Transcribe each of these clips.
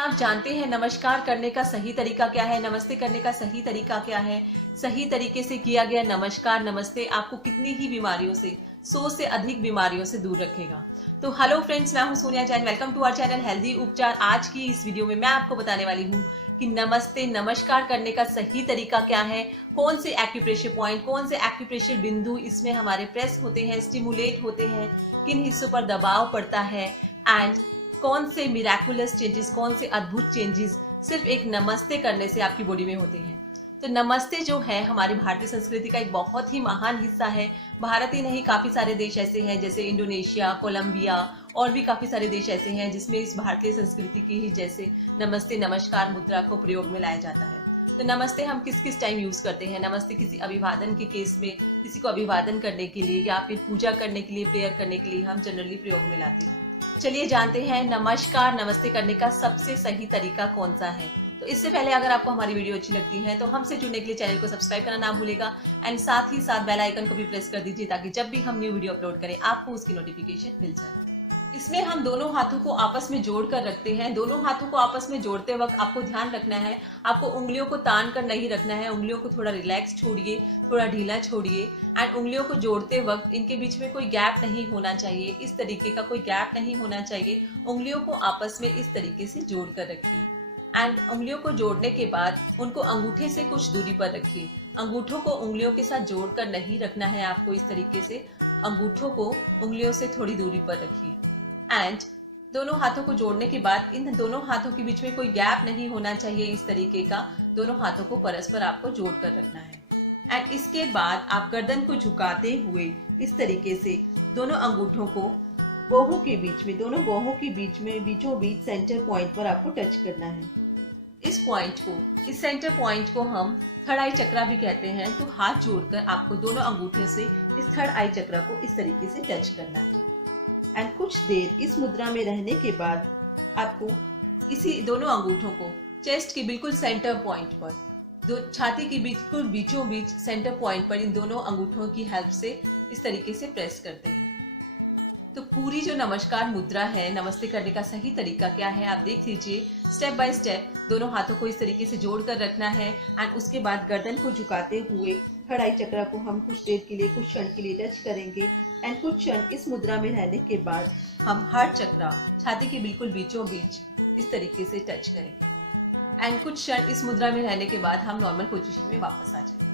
आप जानते हैं नमस्कार करने का सही तरीका क्या है? नमस्ते करने का सही तरीका क्या है? सही तरीके से किया गया नमस्कार नमस्ते आपको कितनी ही बीमारियों से 100 से अधिक बीमारियों से दूर रखेगा। तो हेलो फ्रेंड्स, मैं हूं Sonia Jain. Welcome to our channel Healthy Upchar. आज की इस वीडियो में मैं आपको बताने वाली हूं कि नमस्ते नमस्कार करने का सही तरीका क्या है, कौन से एक्यूप्रेशर पॉइंट, कौन से एक्यूप्रेशर बिंदु इसमें हमारे प्रेस होते हैं, स्टिमुलेट होते हैं, किन हिस्सों पर दबाव पड़ता है एंड कौन से मिराकुलस चेंजेस, कौन से अद्भुत चेंजेस सिर्फ एक नमस्ते करने से आपकी बॉडी में होते हैं। तो नमस्ते जो है हमारी भारतीय संस्कृति का एक बहुत ही महान हिस्सा है। भारत ही नहीं, काफी सारे देश ऐसे हैं जैसे इंडोनेशिया, कोलंबिया और भी काफी सारे देश ऐसे हैं जिसमें इस भारतीय संस्कृति की ही जैसे नमस्ते नमस्कार मुद्रा को प्रयोग में लाया जाता है। तो नमस्ते हम किस किस टाइम यूज करते हैं? नमस्ते किसी अभिवादन के केस में, किसी को अभिवादन करने के लिए या फिर पूजा करने के लिए, प्रेयर करने के लिए हम जनरली प्रयोग में लाते हैं। चलिए जानते हैं नमस्कार नमस्ते करने का सबसे सही तरीका कौन सा है। तो इससे पहले अगर आपको हमारी वीडियो अच्छी लगती है तो हमसे जुड़ने के लिए चैनल को सब्सक्राइब करना ना भूलेगा एंड साथ ही साथ बेल आइकन को भी प्रेस कर दीजिए ताकि जब भी हम न्यू वीडियो अपलोड करें आपको उसकी नोटिफिकेशन मिल जाए। इसमें हम दोनों हाथों को आपस में जोड़ कर रखते हैं। दोनों हाथों को आपस में जोड़ते वक्त आपको ध्यान रखना है, आपको उंगलियों को तान कर नहीं रखना है। उंगलियों को थोड़ा रिलैक्स छोड़िए, थोड़ा ढीला छोड़िए एंड उंगलियों को जोड़ते वक्त इनके बीच में कोई गैप नहीं होना चाहिए। इस तरीके का कोई गैप नहीं होना चाहिए। उंगलियों को आपस में इस तरीके से जोड़ कर रखिए एंड उंगलियों को जोड़ने के बाद उनको अंगूठे से कुछ दूरी पर रखिए। अंगूठों को उंगलियों के साथ जोड़कर नहीं रखना है आपको। इस तरीके से अंगूठों को उंगलियों से थोड़ी दूरी पर रखिए एंड दोनों हाथों को जोड़ने के बाद इन दोनों हाथों के बीच में कोई गैप नहीं होना चाहिए। इस तरीके का दोनों हाथों को परस्पर आपको जोड़ कर रखना है एंड इसके बाद आप गर्दन को झुकाते हुए इस तरीके से दोनों अंगूठों को बाहों के बीच में, दोनों बाहों के बीच में बीचों बीच सेंटर पॉइंट पर आपको टच करना है। इस पॉइंट को, इस सेंटर पॉइंट को हम थर्ड आई चक्रा भी कहते हैं। तो हाथ जोड़कर आपको दोनों अंगूठे से इस थर्ड आई चक्रा को इस तरीके से टच करना है एंड कुछ देर इस मुद्रा में रहने के बाद आपको इसी दोनों अंगूठों को चेस्ट के बिल्कुल सेंटर पॉइंट पर, दो छाती के बिल्कुल बीचों बीच सेंटर पॉइंट पर इन दोनों अंगूठों की हेल्प से इस तरीके से प्रेस करते हैं। तो पूरी जो नमस्कार मुद्रा है, नमस्ते करने का सही तरीका क्या है आप देख लीजिए। स्टेप बाय स्टेप दोनों हाथों को इस तरीके से जोड़ कर रखना है एंड उसके बाद गर्दन को झुकाते हुए थर्ड आई चक्रा को हम कुछ देर के लिए, कुछ क्षण के लिए टच करेंगे एंड कुछ क्षण इस मुद्रा में रहने के बाद हम हार्ट चक्रा, छाती के बिल्कुल बीचों बीच इस तरीके से टच करेंगे एंड कुछ क्षण इस मुद्रा में रहने के बाद हम नॉर्मल पोजीशन में वापस आ जाएंगे।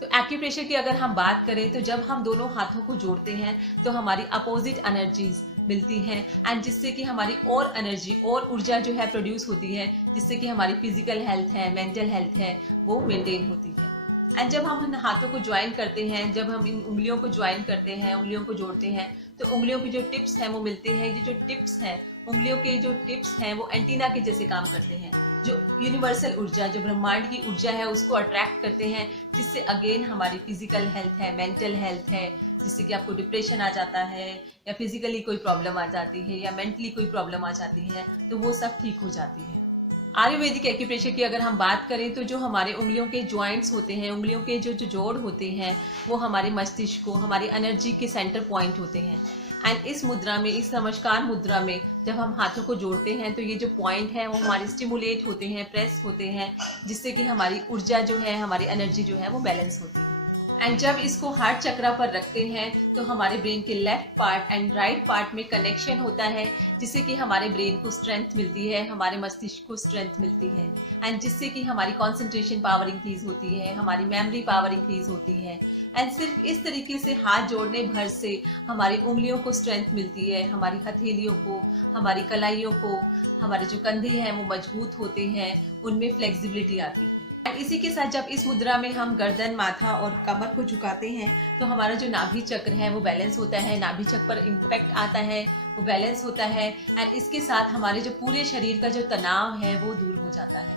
तो एक्यूप्रेशर की अगर हम बात करें तो जब हम दोनों हाथों को जोड़ते हैं तो हमारी अपोजिट एनर्जीज मिलती हैं एंड जिससे कि हमारी और एनर्जी और ऊर्जा जो है प्रोड्यूस होती है, जिससे कि हमारी फिजिकल हेल्थ है, मेंटल हेल्थ है, वो मेंटेन होती है। एंड जब हम इन हाथों को ज्वाइन करते हैं, जब हम इन उंगलियों को ज्वाइन करते हैं, उंगलियों को जोड़ते हैं, तो उंगलियों की जो टिप्स हैं वो मिलते हैं। ये जो टिप्स हैं, उंगलियों के जो टिप्स हैं वो एंटीना के जैसे काम करते हैं, जो यूनिवर्सल ऊर्जा, जो ब्रह्मांड की ऊर्जा है उसको अट्रैक्ट करते हैं, जिससे अगेन हमारी फिजिकल हेल्थ है, मेंटल हेल्थ है, जिससे कि आपको डिप्रेशन आ जाता है या फिजिकली कोई प्रॉब्लम आ जाती है या मेंटली कोई प्रॉब्लम आ जाती है तो वो सब ठीक हो जाती है। आयुर्वेदिक एक्यूप्रेशर की अगर हम बात करें तो जो हमारे उंगलियों के जॉइंट्स होते हैं, उंगलियों के जो जोड़ होते हैं, वो हमारे मस्तिष्क को, हमारी एनर्जी के सेंटर पॉइंट होते हैं एंड इस मुद्रा में, इस नमस्कार मुद्रा में जब हम हाथों को जोड़ते हैं तो ये जो पॉइंट है वो हमारे स्टिमुलेट होते हैं, प्रेस होते हैं, जिससे कि हमारी ऊर्जा जो है, हमारी एनर्जी जो है वो बैलेंस होती है। एंड जब इसको हार्ट चक्रा पर रखते हैं तो हमारे ब्रेन के left part and right part में कनेक्शन होता है, जिससे कि हमारे ब्रेन को स्ट्रेंथ मिलती है, हमारे मस्तिष्क को स्ट्रेंथ मिलती है एंड जिससे कि हमारी कंसंट्रेशन पावर इंक्रीज होती है, हमारी मेमोरी पावर इंक्रीज होती है एंड सिर्फ इस तरीके से हाथ जोड़ने भर से हमारी उंगलियों को स्ट्रेंथ मिलती है, हमारी हथेलियों को, हमारी कलाइयों को, हमारे जो कंधे हैं वो मजबूत होते हैं, उनमें फ्लेक्सिबिलिटी आती है। इसी के साथ जब इस मुद्रा में हम गर्दन, माथा और कमर को झुकाते हैं तो हमारा जो नाभि चक्र है वो बैलेंस होता है, नाभि चक्र पर इम्पैक्ट आता है, वो बैलेंस होता है एंड इसके साथ हमारे जो पूरे शरीर का जो तनाव है वो दूर हो जाता है।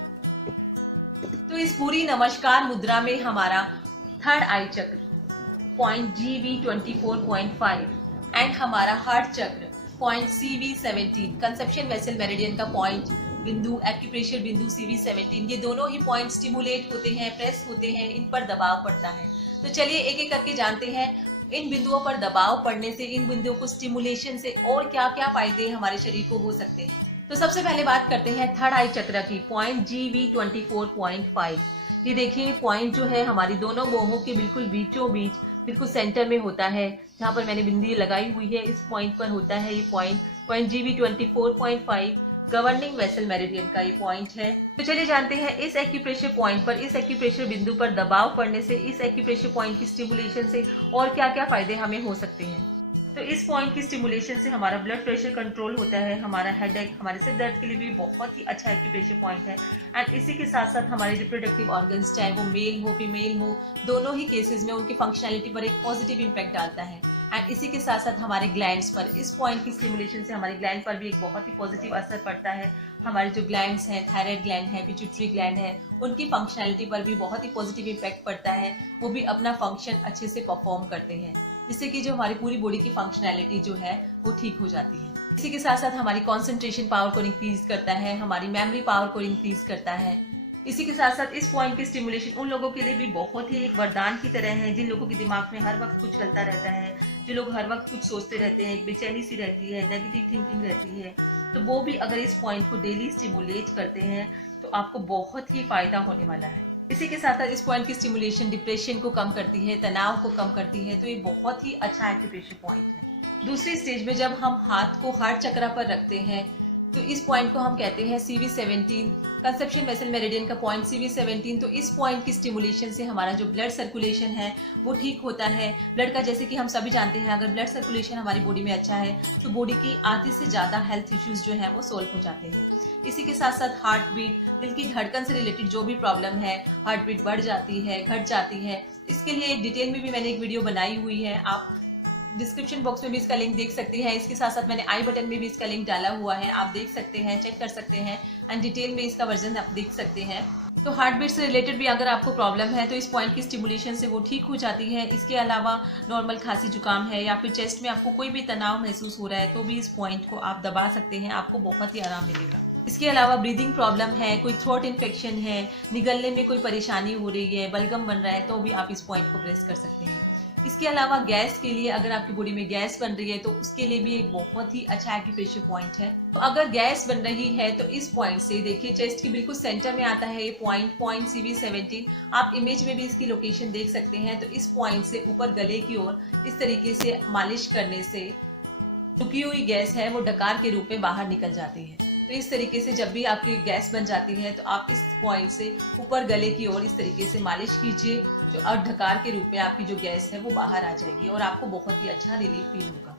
तो इस पूरी नमस्कार मुद्रा में हमारा थर्ड आई चक्र पॉइंट GV24.5 एंड हमारा हार्ट चक्र point CV17, conception vessel meridian का पॉइंट बिंदु, एक्यूप्रेशर बिंदु CV17, ये दोनों ही पॉइंट स्टिमुलेट होते हैं, प्रेस होते हैं, इन पर दबाव पड़ता है। तो चलिए एक एक करके जानते हैं इन बिंदुओं पर दबाव पड़ने से, इन बिंदुओं को स्टिमुलेशन से और क्या क्या फायदे हमारे शरीर को हो सकते हैं। तो सबसे पहले बात करते हैं थर्ड आई चक्र की, पॉइंट GV24.5। ये देखिए पॉइंट जो है हमारी दोनों बाहों के बिल्कुल बीचों बीच, बिल्कुल सेंटर में होता है। जहाँ पर मैंने बिंदी लगाई हुई है इस पॉइंट पर होता है ये point GV24.5 governing vessel meridian का ये पॉइंट है। तो चलिए जानते हैं इस एक्यूप्रेशर पॉइंट पर, इस एक्यूप्रेशर बिंदु पर दबाव पड़ने से, इस एक्यूप्रेशर पॉइंट की स्टिमुलेशन से और क्या क्या फायदे हमें हो सकते हैं। तो इस पॉइंट की स्टिमुलेशन से हमारा ब्लड प्रेशर कंट्रोल होता है, हमारा हेडेक, हमारे सिर दर्द के लिए भी बहुत ही अच्छा एक्यूप्रेशर पॉइंट है। एंड इसी के साथ साथ हमारे रिप्रोडक्टिव ऑर्गन्स, चाहे वो मेल हो फीमेल हो, दोनों ही केसेस में उनकी फंक्शनैलिटी पर एक पॉजिटिव इंपैक्ट डालता है। एंड इसी के साथ साथ हमारे ग्लैंड्स पर, इस पॉइंट की स्टिमुलेशन से हमारे ग्लैंड पर भी एक बहुत ही पॉजिटिव असर पड़ता है। हमारे जो ग्लैंड्स हैं, थायराइड ग्लैंड है, पिट्यूटरी ग्लैंड है, उनकी फंक्शनैलिटी पर भी बहुत ही पॉजिटिव इंपैक्ट पड़ता है। वो भी अपना फंक्शन अच्छे से परफॉर्म करते हैं, जिससे कि जो हमारी पूरी बॉडी की फंक्शनैलिटी जो है वो ठीक हो जाती है। इसी के साथ साथ हमारी कंसंट्रेशन पावर को इंक्रीज करता है, हमारी मेमोरी पावर को इंक्रीज करता है। इसी के साथ साथ इस पॉइंट की स्टिमुलेशन उन लोगों के लिए भी बहुत ही एक वरदान की तरह है, जिन लोगों के दिमाग में हर वक्त कुछ चलता रहता है, जो लोग हर वक्त कुछ सोचते रहते हैं, एक बेचैनी सी रहती है, नेगेटिव थिंकिंग रहती है, तो वो भी अगर इस पॉइंट को डेली स्टिमुलेट करते हैं तो आपको बहुत ही फायदा होने वाला है। इसी के साथ साथ इस पॉइंट की स्टिमुलेशन डिप्रेशन को कम करती है, तनाव को कम करती है, तो ये बहुत ही अच्छा एक्यूप्रेशर पॉइंट है। दूसरी स्टेज में जब हम हाथ को हार्ट चक्र पर रखते हैं तो इस पॉइंट को हम कहते हैं CV17, कंसेप्शन वेसल मेरिडियन का पॉइंट CV17। तो इस पॉइंट की स्टिमुलेशन से हमारा जो ब्लड सर्कुलेशन है वो ठीक होता है। ब्लड का, जैसे कि हम सभी जानते हैं, अगर ब्लड सर्कुलेशन हमारी बॉडी में अच्छा है तो बॉडी की आधी से ज़्यादा हेल्थ इश्यूज जो हैं वो सॉल्व हो जाते हैं। इसी के साथ साथ हार्ट बीट, दिल की धड़कन से रिलेटेड जो भी प्रॉब्लम है, हार्ट बीट बढ़ जाती है, घट जाती है, इसके लिए एक डिटेल में भी मैंने एक वीडियो बनाई हुई है, आप डिस्क्रिप्शन बॉक्स में भी इसका लिंक देख सकते हैं। इसके साथ साथ मैंने आई बटन में भी इसका लिंक डाला हुआ है, आप देख सकते हैं, चेक कर सकते हैं एंड डिटेल में इसका वर्जन आप देख सकते हैं। तो हार्ट बीट से रिलेटेड भी अगर आपको प्रॉब्लम है तो इस पॉइंट की स्टिमुलेशन से वो ठीक हो जाती है। इसके अलावा नॉर्मल खांसी जुकाम है या फिर चेस्ट में आपको कोई भी तनाव महसूस हो रहा है तो भी इस पॉइंट को आप दबा सकते हैं, आपको बहुत ही आराम मिलेगा। इसके अलावा ब्रीदिंग प्रॉब्लम है, कोई थ्रोट इन्फेक्शन है, निगलने में कोई परेशानी हो रही है, बलगम बन रहा है, तो भी आप इस पॉइंट को प्रेस कर सकते हैं। इसके अलावा गैस के लिए, अगर आपकी बॉडी में गैस बन रही है तो उसके लिए भी एक बहुत ही अच्छा एक्यूप्रेशर पॉइंट है। तो अगर गैस बन रही है तो इस पॉइंट से देखिए, चेस्ट के बिल्कुल सेंटर में आता है ये पॉइंट CV17। आप इमेज में भी इसकी लोकेशन देख सकते हैं। तो इस पॉइंट से ऊपर गले की ओर इस तरीके से मालिश करने से रुकी हुई गैस है वो डकार के रूप में बाहर निकल जाती है। तो इस तरीके से जब भी आपकी गैस बन जाती है तो आप इस पॉइंट से ऊपर गले की ओर इस तरीके से मालिश कीजिए, जो अब ढकार के रूप में आपकी जो गैस है वो बाहर आ जाएगी और आपको बहुत ही अच्छा रिलीफ फील होगा।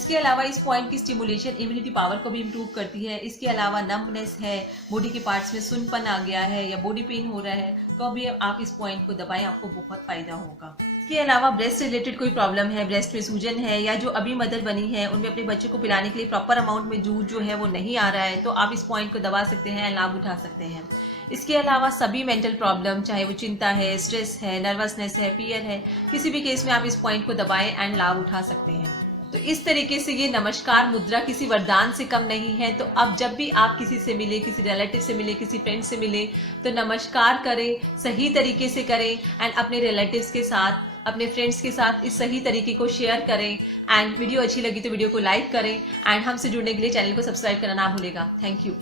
इसके अलावा इस पॉइंट की स्टिमुलेशन इम्यूनिटी पावर को भी इम्प्रूव करती है। इसके अलावा नम्बनेस है, बॉडी के पार्ट्स में सुनपन आ गया है या बॉडी पेन हो रहा है तो अभी आप इस पॉइंट को दबाएं, आपको बहुत फायदा होगा। इसके अलावा ब्रेस्ट रिलेटेड कोई प्रॉब्लम है, ब्रेस्ट में सूजन है या जो अभी मदर बनी है उनमें अपने बच्चे को पिलाने के लिए प्रॉपर अमाउंट में दूध जो है वो नहीं आ रहा है, तो आप इस पॉइंट को दबा सकते हैं, लाभ उठा सकते हैं। इसके अलावा सभी मेंटल प्रॉब्लम, चाहे वो चिंता है, स्ट्रेस है, नर्वसनेस है, फियर है, किसी भी केस में आप इस पॉइंट को दबाएं एंड लाभ उठा सकते हैं। तो इस तरीके से ये नमस्कार मुद्रा किसी वरदान से कम नहीं है। तो अब जब भी आप किसी से मिले, किसी रिलेटिव से मिले, किसी फ्रेंड से मिले, तो नमस्कार करें, सही तरीके से करें एंड अपने रिलेटिव्स के साथ, अपने फ्रेंड्स के साथ इस सही तरीके को शेयर करें। एंड वीडियो अच्छी लगी तो वीडियो को लाइक करें एंड हमसे जुड़ने के लिए चैनल को सब्सक्राइब करना ना भूलेगा। Thank you.